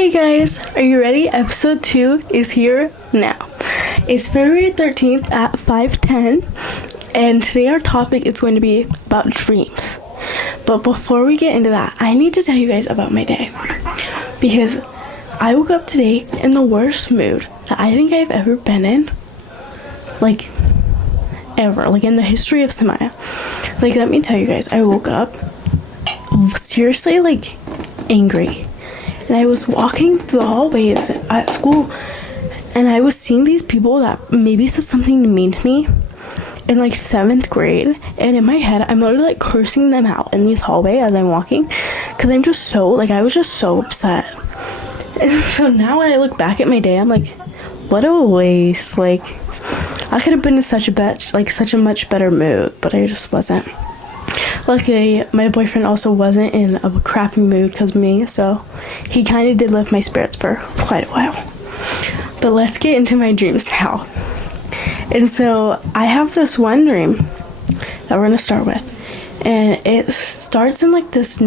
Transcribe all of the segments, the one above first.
Hey guys, are you ready? Episode 2 is here now. It's February 13th at 5:10, and today our topic is going to be about dreams. But before we get into that, I need to tell you guys about my day. Because I woke up today in the worst mood that I think I've ever been in. Ever. In the history of Samaya. Let me tell you guys, I woke up seriously, angry. And I was walking through the hallways at school, and I was seeing these people that maybe said something mean to me in 7th grade, and in my head I'm literally cursing them out in these hallways as I'm walking, because I'm just so I was just so upset. And so now when I look back at my day, I'm like, what a waste. I could have been in such a much better mood, but I just wasn't. Luckily, my boyfriend also wasn't in a crappy mood because of me, so he kind of did lift my spirits for quite a while. But let's get into my dreams now. And so I have this one dream that we're going to start with. And it starts in this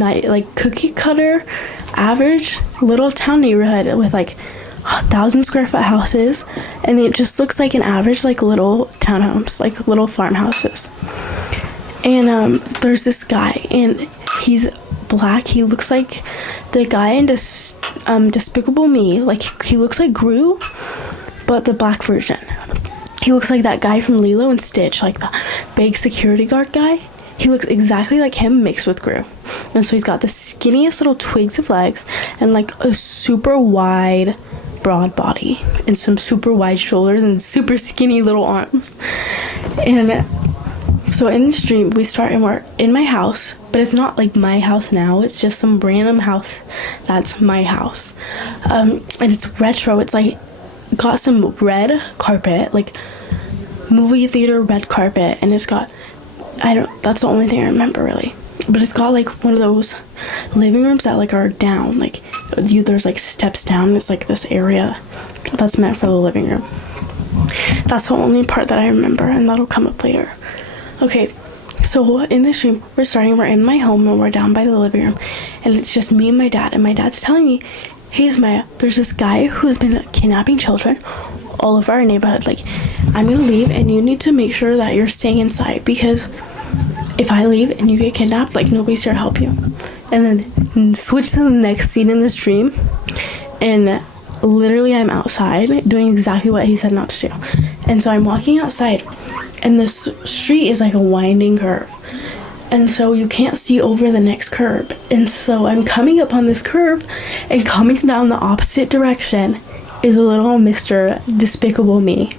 cookie cutter, average little town neighborhood with 1,000 square foot houses. And it just looks like an average little townhomes, little farmhouses. And there's this guy, and he's black. He looks like the guy in Despicable Me. He looks like Gru, but the black version. He looks like that guy from Lilo and Stitch, the big security guard guy. He looks exactly like him mixed with Gru. And so he's got the skinniest little twigs of legs and a super wide, broad body and some super wide shoulders and super skinny little arms. And so in this dream, we start and we're in my house, but it's not my house now. It's just some random house that's my house. And it's retro. It's got some red carpet, movie theater red carpet, and it's got, that's the only thing I remember really. But it's got one of those living rooms that are down, there's steps down. It's this area that's meant for the living room. That's the only part that I remember, and that'll come up later. Okay, so in this dream, we're in my home, and we're down by the living room, and it's just me and my dad, and my dad's telling me, hey Ismaya, there's this guy who's been kidnapping children all over our neighborhood. I'm gonna leave, and you need to make sure that you're staying inside, because if I leave and you get kidnapped, nobody's here to help you. And then switch to the next scene in this dream, and literally I'm outside doing exactly what he said not to do. And so I'm walking outside, and this street is a winding curve, and so you can't see over the next curve. And so I'm coming up on this curve, and coming down the opposite direction is a little Mr. Despicable Me.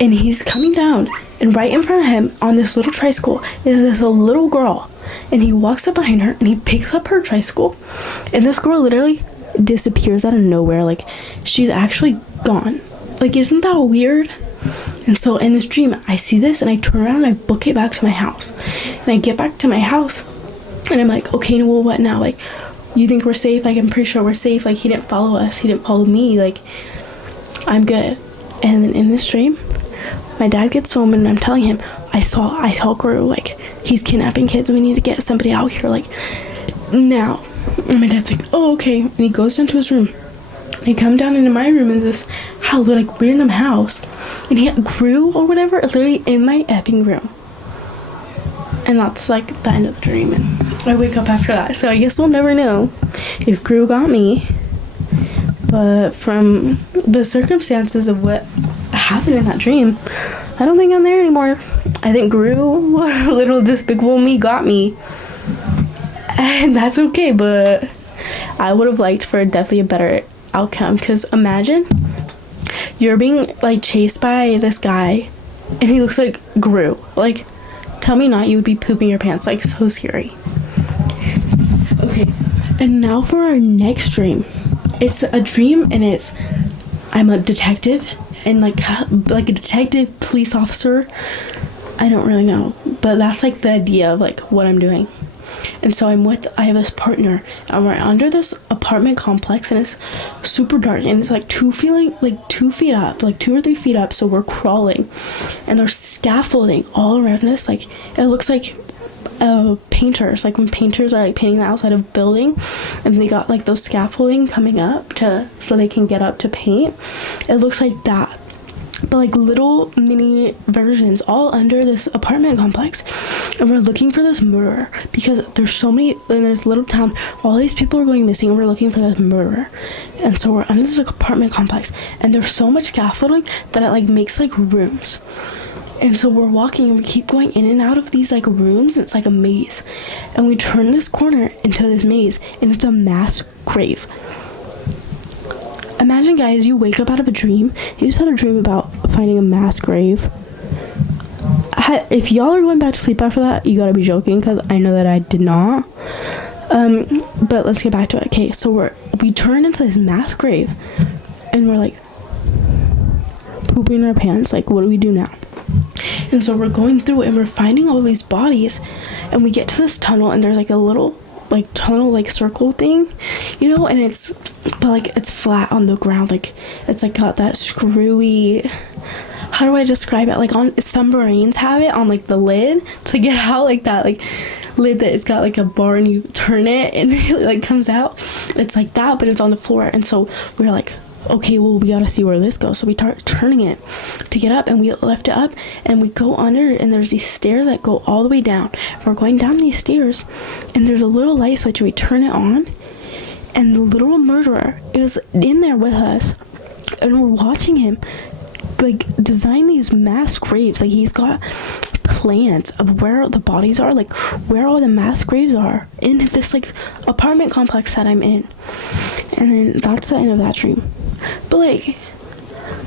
And he's coming down, and right in front of him on this little tricycle is this little girl, and he walks up behind her and he picks up her tricycle, and this girl literally disappears out of nowhere. She's actually gone. Isn't that weird? And so in this dream, I see this, and I turn around and I book it back to my house. And I get back to my house, and I'm like, okay, well, what now? You think we're safe? I'm pretty sure we're safe. He didn't follow us. He didn't follow me. I'm good. And then in this dream, my dad gets home, and I'm telling him, I saw Gru. He's kidnapping kids. We need to get somebody out here, now. And my dad's oh, okay. And he goes into his room. I come down into my room in this random house, and he Gru or whatever literally in my effing room. And that's the end of the dream, and I wake up after that. So I guess we'll never know if Gru got me. But from the circumstances of what happened in that dream, I don't think I'm there anymore. I think Gru, little Despicable Me, got me. And that's okay, but I would have liked for definitely a better outcome, because imagine you're being chased by this guy, and he looks like Gru. Tell me not, you would be pooping your pants. So scary. Okay, and now for our next dream. It's a dream, and I'm a detective, and a detective police officer. I don't really know, but that's the idea of what I'm doing. And so I have this partner, and we're under this apartment complex, and it's super dark, and it's 2 feet up, 2 or 3 feet up. So we're crawling, and there's scaffolding all around us. It looks like painters, like when painters are like painting the outside of a building and they got like those scaffolding coming up to so they can get up to paint. It looks like that, but like little mini versions all under this apartment complex. And we're looking for this murderer because there's so many in this little town. All these people are going missing and we're looking for this murderer. And so we're under this apartment complex and there's so much scaffolding that it like makes like rooms. And so we're walking and we keep going in and out of these like rooms. It's like a maze. And we turn this corner into this maze and it's a mass grave. Imagine, guys, you wake up out of a dream. You just had a dream about finding a mass grave. If y'all are going back to sleep after that, you gotta be joking, because I know that I did not. But let's get back to it. Okay, so we turn into this mass grave and we're like pooping our pants. Like, what do we do now? And so we're going through it and we're finding all these bodies, and we get to this tunnel and there's like a little like tunnel like circle thing, you know, and it's flat on the ground. Like it's like got that screwy, how do I describe it, like on submarines have it on like the lid to get out, like that like lid that it's got like a bar and you turn it and it like comes out. It's like that, but it's on the floor. And so we're like, okay, well, we gotta see where this goes. So we start turning it to get up, and we lift it up and we go under it, and there's these stairs that go all the way down. We're going down these stairs and there's a little light switch, and we turn it on, and the literal murderer is in there with us, and we're watching him like design these mass graves. Like he's got plans of where the bodies are, like where all the mass graves are in this like apartment complex that I'm in. And then that's the end of that dream. But like,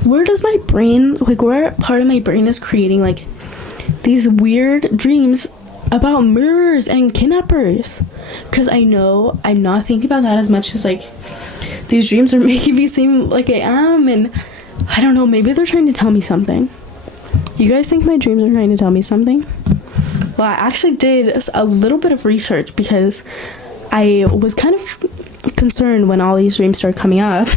where does my brain, like where part of my brain is creating like these weird dreams about murderers and kidnappers? Because I know I'm not thinking about that as much as like these dreams are making me seem like I am. And I don't know, maybe they're trying to tell me something. You guys think my dreams are trying to tell me something? Well, I actually did a little bit of research because I was kind of concerned when all these dreams started coming up.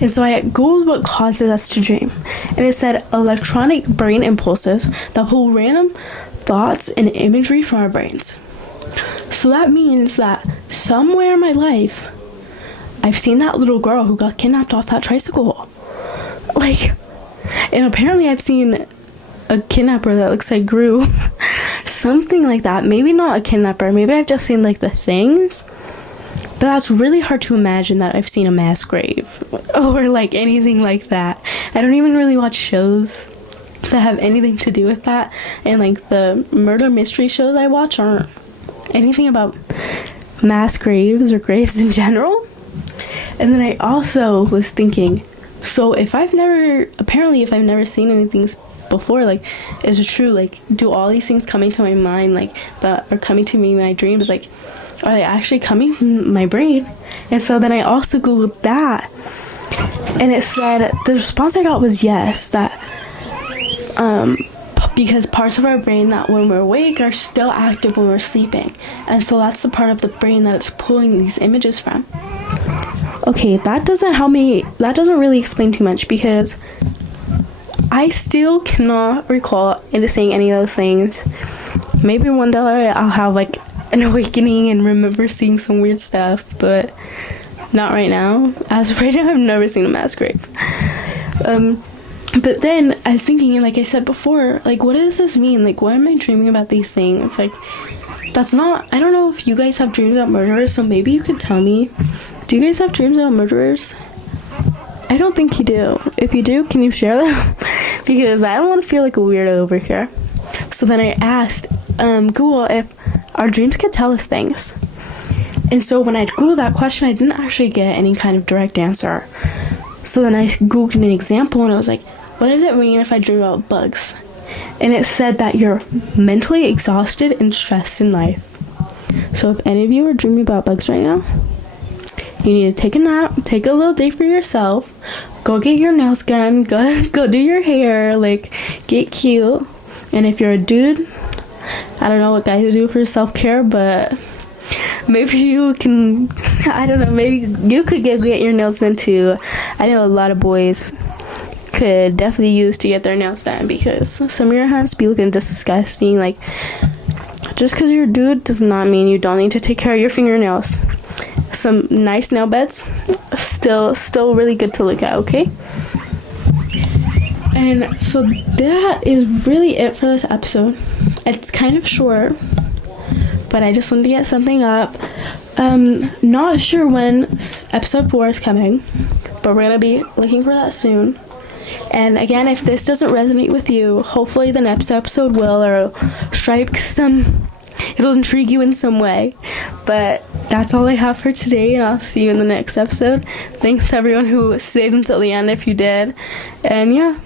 And so I googled what causes us to dream. And it said electronic brain impulses that pull random thoughts and imagery from our brains. So that means that somewhere in my life, I've seen that little girl who got kidnapped off that tricycle. Like, and apparently I've seen a kidnapper that looks like Gru. Something like that. Maybe not a kidnapper. Maybe I've just seen like the things. But that's really hard to imagine that I've seen a mass grave or like anything like that. I don't even really watch shows that have anything to do with that. And like the murder mystery shows I watch aren't anything about mass graves or graves in general. And then I also was thinking, so if I've never seen anything before, like, is it true? Like, do all these things coming to my mind, like, that are coming to me in my dreams, like, are they actually coming from my brain? And so then I also googled that, and it said, the response I got was yes, that, because parts of our brain that when we're awake are still active when we're sleeping. And so that's the part of the brain that it's pulling these images from. Okay, that doesn't really explain too much, because I still cannot recall saying any of those things. Maybe one day I'll have like an awakening and remember seeing some weird stuff, but not right now. As of right now, I've never seen a mass grave. But then I was thinking, and like I said before, like, what does this mean? Like, why am I dreaming about these things? Like, that's not, I don't know if you guys have dreams about murderers, so maybe you could tell me. Do you guys have dreams about murderers? I don't think you do. If you do, can you share them? Because I don't want to feel like a weirdo over here. So then I asked Google if our dreams could tell us things. And so when I Googled that question, I didn't actually get any kind of direct answer. So then I Googled an example, and I was like, what does it mean if I dream about bugs? And it said that you're mentally exhausted and stressed in life. So if any of you are dreaming about bugs right now, you need to take a nap, take a little day for yourself, go get your nails done, go do your hair, like, get cute. And if you're a dude, I don't know what guys do for self-care, but maybe you can, I don't know, maybe you could get your nails done too. I know a lot of boys could definitely use to get their nails done, because some of your hands be looking disgusting, like just because you're a dude does not mean you don't need to take care of your fingernails. Some nice nail beds, still really good to look at, okay? And so that is really it for this episode. It's kind of short, but I just wanted to get something up. Not sure when episode 4 is coming, but we're gonna be looking for that soon. And again, if this doesn't resonate with you, hopefully the next episode will, or it'll intrigue you in some way. But that's all I have for today, and I'll see you in the next episode. Thanks to everyone who stayed until the end if you did. And yeah,